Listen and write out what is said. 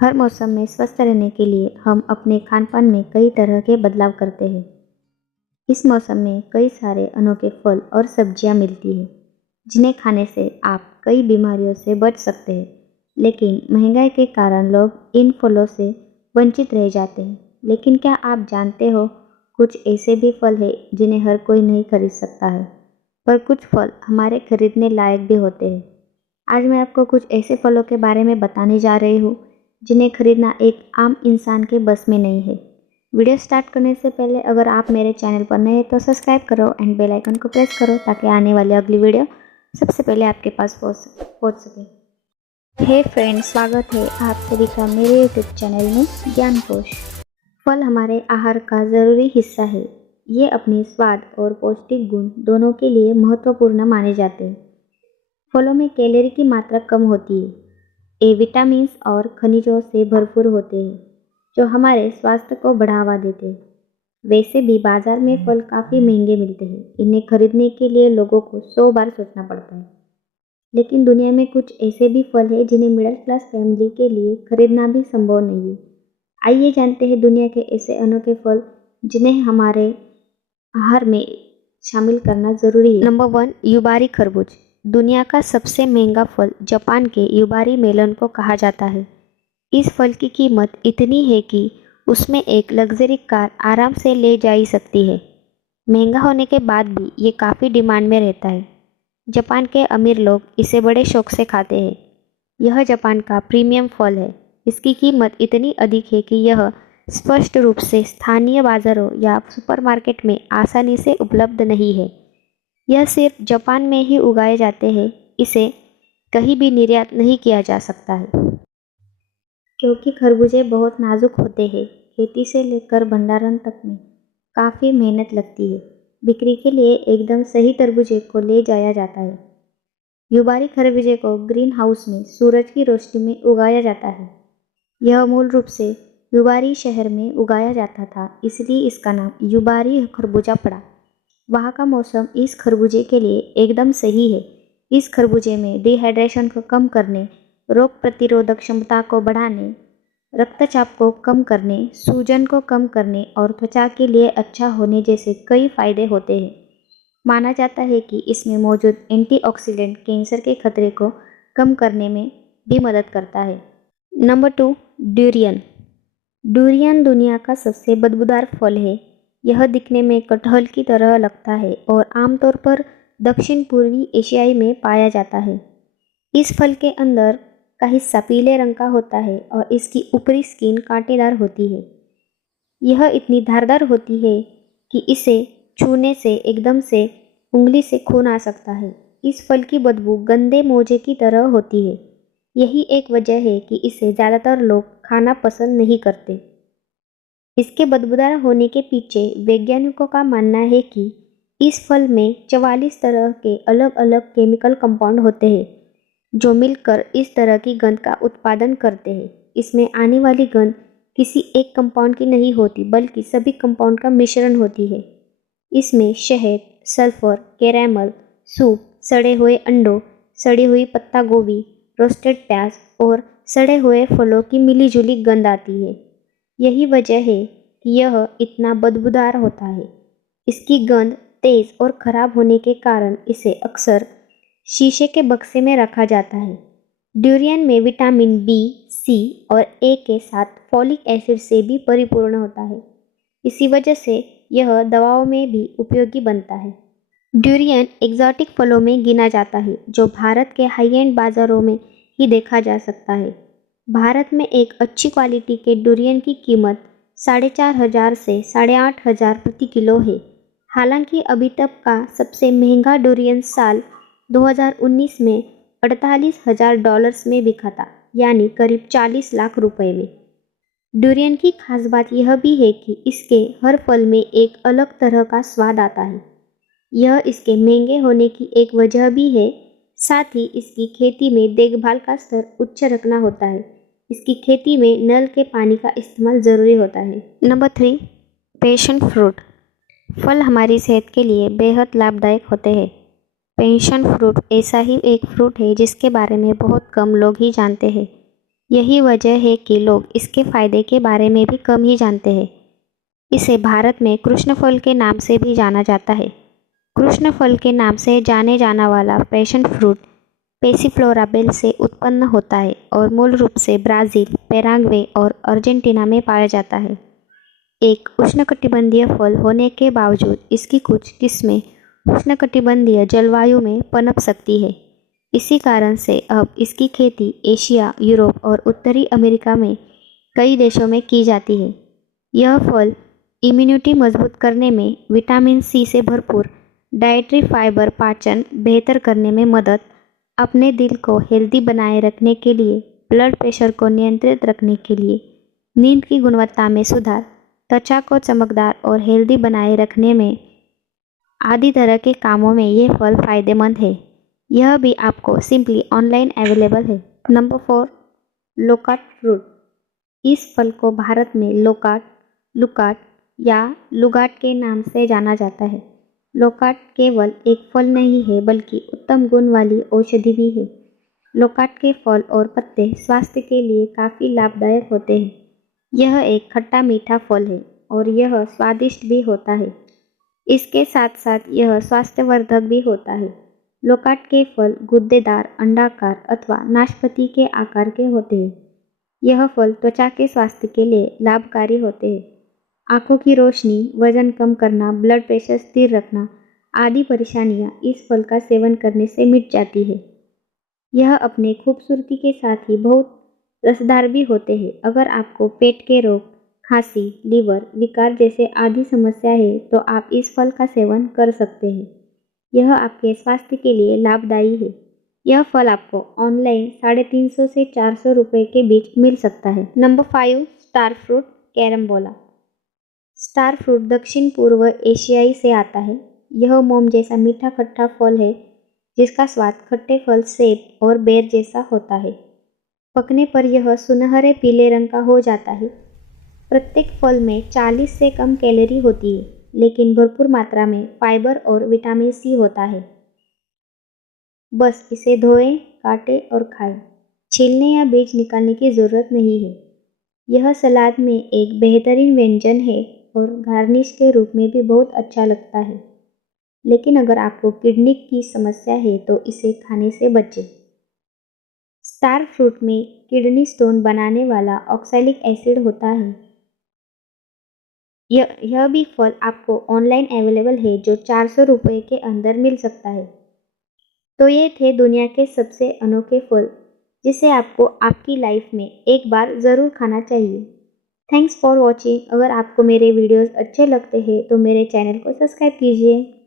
हर मौसम में स्वस्थ रहने के लिए हम अपने खान-पान में कई तरह के बदलाव करते हैं। इस मौसम में कई सारे अनोखे फल और सब्जियां मिलती हैं, जिन्हें खाने से आप कई बीमारियों से बच सकते हैं। लेकिन महंगाई के कारण लोग इन फलों से वंचित रह जाते हैं। लेकिन क्या आप जानते हो, कुछ ऐसे भी फल हैं जिन्हें हर कोई नहीं खरीद सकता है, पर कुछ फल हमारे खरीदने लायक भी होते हैं। आज मैं आपको कुछ ऐसे फलों के बारे में बताने जा रही हूँ जिन्हें खरीदना एक आम इंसान के बस में नहीं है। वीडियो स्टार्ट करने से पहले अगर आप मेरे चैनल पर नए हैं तो सब्सक्राइब करो एंड बेल आइकन को प्रेस करो ताकि आने वाली अगली वीडियो सबसे पहले आपके पास पहुँच सके। हे फ्रेंड्स, स्वागत है आप सभी का मेरे यूट्यूब चैनल में ज्ञान कोश। फल हमारे आहार का ज़रूरी हिस्सा है। ये अपने स्वाद और पौष्टिक गुण दोनों के लिए महत्वपूर्ण माने जाते हैं। फलों में कैलोरी की मात्रा कम होती है। ये विटामिन्स और खनिजों से भरपूर होते हैं, जो हमारे स्वास्थ्य को बढ़ावा देते हैं। वैसे भी बाजार में फल काफ़ी महंगे मिलते हैं। इन्हें खरीदने के लिए लोगों को 100 बार सोचना पड़ता है। लेकिन दुनिया में कुछ ऐसे भी फल हैं जिन्हें मिडिल क्लास फैमिली के लिए खरीदना भी संभव नहीं है। आइए जानते हैं दुनिया के ऐसे अनोखे फल जिन्हें हमारे आहार में शामिल करना ज़रूरी है। नंबर 1, युबारी खरबूज। दुनिया का सबसे महंगा फल जापान के युबारी मेलन को कहा जाता है। इस फल की कीमत इतनी है कि उसमें एक लग्जरी कार आराम से ले जा सकती है। महंगा होने के बाद भी ये काफ़ी डिमांड में रहता है। जापान के अमीर लोग इसे बड़े शौक से खाते हैं। यह जापान का प्रीमियम फल है। इसकी कीमत इतनी अधिक है कि यह स्पष्ट रूप से स्थानीय बाजारों या सुपरमार्केट में आसानी से उपलब्ध नहीं है। यह सिर्फ जापान में ही उगाए जाते हैं। इसे कहीं भी निर्यात नहीं किया जा सकता है। क्योंकि खरबूजे बहुत नाजुक होते हैं, खेती से लेकर भंडारण तक में काफ़ी मेहनत लगती है। बिक्री के लिए एकदम सही तरबूजे को ले जाया जाता है। युबारी खरबूजे को ग्रीन हाउस में सूरज की रोशनी में उगाया जाता है। यह मूल रूप से युबारी शहर में उगाया जाता था, इसलिए इसका नाम युबारी खरबूजा पड़ा। वहाँ का मौसम इस खरबूजे के लिए एकदम सही है। इस खरबूजे में डिहाइड्रेशन को कम करने, रोग प्रतिरोधक क्षमता को बढ़ाने, रक्तचाप को कम करने, सूजन को कम करने और त्वचा के लिए अच्छा होने जैसे कई फायदे होते हैं। माना जाता है कि इसमें मौजूद एंटीऑक्सीडेंट कैंसर के खतरे को कम करने में भी मदद करता है। Number 2, durian. डुरियन दुनिया का सबसे बदबूदार फल है। यह दिखने में कटहल की तरह लगता है और आमतौर पर दक्षिण पूर्वी एशियाई में पाया जाता है। इस फल के अंदर का हिस्सा पीले रंग का होता है और इसकी ऊपरी स्किन कांटेदार होती है। यह इतनी धारदार होती है कि इसे छूने से एकदम से उंगली से खून आ सकता है। इस फल की बदबू गंदे मोजे की तरह होती है। यही एक वजह है कि इसे ज़्यादातर लोग खाना पसंद नहीं करते। इसके बदबूदार होने के पीछे वैज्ञानिकों का मानना है कि इस फल में 44 तरह के अलग अलग केमिकल कंपाउंड होते हैं, जो मिलकर इस तरह की गंध का उत्पादन करते हैं। इसमें आने वाली गंध किसी एक कंपाउंड की नहीं होती, बल्कि सभी कंपाउंड का मिश्रण होती है। इसमें शहद, सल्फर, कैरामल, सूप, सड़े हुए अंडों, सड़ी हुई पत्ता गोभी, रोस्टेड प्याज और सड़े हुए फलों की मिलीजुली गंध आती है। यही वजह है कि यह इतना बदबूदार होता है। इसकी गंध तेज और खराब होने के कारण इसे अक्सर शीशे के बक्से में रखा जाता है। डुरियन में विटामिन बी, सी और ए के साथ फॉलिक एसिड से भी परिपूर्ण होता है। इसी वजह से यह दवाओं में भी उपयोगी बनता है। डुरियन एक्सोटिक फलों में गिना जाता है, जो भारत के हाई एंड बाज़ारों में ही देखा जा सकता है। भारत में एक अच्छी क्वालिटी के डुरियन की कीमत 4,500 से 8,500 प्रति किलो है। हालांकि अभी तक का सबसे महंगा डुरियन साल 2019 में $48,000 में बिका था, यानी करीब 40 लाख रुपए में। डुरियन की खास बात यह भी है कि इसके हर फल में एक अलग तरह का स्वाद आता है। यह इसके महंगे होने की एक वजह भी है। साथ ही इसकी खेती में देखभाल का स्तर उच्च रखना होता है। इसकी खेती में नल के पानी का इस्तेमाल ज़रूरी होता है। Number 3, passion fruit. फल हमारी सेहत के लिए बेहद लाभदायक होते हैं। पैशन फ्रूट ऐसा ही एक फ्रूट है जिसके बारे में बहुत कम लोग ही जानते हैं। यही वजह है कि लोग इसके फायदे के बारे में भी कम ही जानते हैं। इसे भारत में कृष्ण फल के नाम से भी जाना जाता है। कृष्ण फल के नाम से जाने जाना वाला पैशन फ्रूट पेसिफ्लोरा बेल से उत्पन्न होता है और मूल रूप से ब्राज़ील, पैराग्वे और अर्जेंटीना में पाया जाता है। एक उष्णकटिबंधीय फल होने के बावजूद इसकी कुछ किस्में उष्णकटिबंधीय जलवायु में पनप सकती है। इसी कारण से अब इसकी खेती एशिया, यूरोप और उत्तरी अमेरिका में कई देशों में की जाती है। यह फल इम्यूनिटी मजबूत करने में, विटामिन सी से भरपूर डाइटरी फाइबर पाचन बेहतर करने में मदद, अपने दिल को हेल्दी बनाए रखने के लिए, ब्लड प्रेशर को नियंत्रित रखने के लिए, नींद की गुणवत्ता में सुधार, त्वचा को चमकदार और हेल्दी बनाए रखने में आदि तरह के कामों में ये फल फायदेमंद है। यह भी आपको सिंपली ऑनलाइन अवेलेबल है। Number 4, loquat fruit. इस फल को भारत में लोकाट, लुकाट या लुगाट के नाम से जाना जाता है। लोकाट केवल एक फल नहीं है बल्कि उत्तम गुण वाली औषधि भी है। लोकाट के फल और पत्ते स्वास्थ्य के लिए काफ़ी लाभदायक होते हैं। यह एक खट्टा मीठा फल है और यह स्वादिष्ट भी होता है। इसके साथ साथ यह स्वास्थ्यवर्धक भी होता है। लोकाट के फल गुद्देदार, अंडाकार अथवा नाशपाती के आकार के होते हैं। यह फल त्वचा के स्वास्थ्य के लिए लाभकारी होते हैं। आंखों की रोशनी, वजन कम करना, ब्लड प्रेशर स्थिर रखना आदि परेशानियां इस फल का सेवन करने से मिट जाती है। यह अपने खूबसूरती के साथ ही बहुत रसदार भी होते हैं। अगर आपको पेट के रोग, खांसी, लीवर विकार जैसे आदि समस्या है तो आप इस फल का सेवन कर सकते हैं। यह आपके स्वास्थ्य के लिए लाभदायी है। यह फल आपको ऑनलाइन 350 से 400 रुपये के बीच मिल सकता है। Number 5, star fruit carambola. Star fruit दक्षिण पूर्व एशियाई से आता है। यह मोम जैसा मीठा खट्टा फल है जिसका स्वाद खट्टे फल, सेब और बेर जैसा होता है। पकने पर यह सुनहरे पीले रंग का हो जाता है। प्रत्येक फल में 40 से कम कैलोरी होती है, लेकिन भरपूर मात्रा में फाइबर और विटामिन सी होता है। बस इसे धोएं, काटें और खाएं। छीलने या बीज निकालने की ज़रूरत नहीं है। यह सलाद में एक बेहतरीन व्यंजन है और गार्निश के रूप में भी बहुत अच्छा लगता है। लेकिन अगर आपको किडनी की समस्या है तो इसे खाने से बचें। स्टार फ्रूट में किडनी स्टोन बनाने वाला ऑक्सैलिक एसिड होता है। यह भी फल आपको ऑनलाइन अवेलेबल है जो 400 रुपये के अंदर मिल सकता है। तो ये थे दुनिया के सबसे अनोखे फल जिसे आपको आपकी लाइफ में एक बार ज़रूर खाना चाहिए। Thanks for watching. अगर आपको मेरे वीडियोस अच्छे लगते हैं तो मेरे चैनल को सब्सक्राइब कीजिए।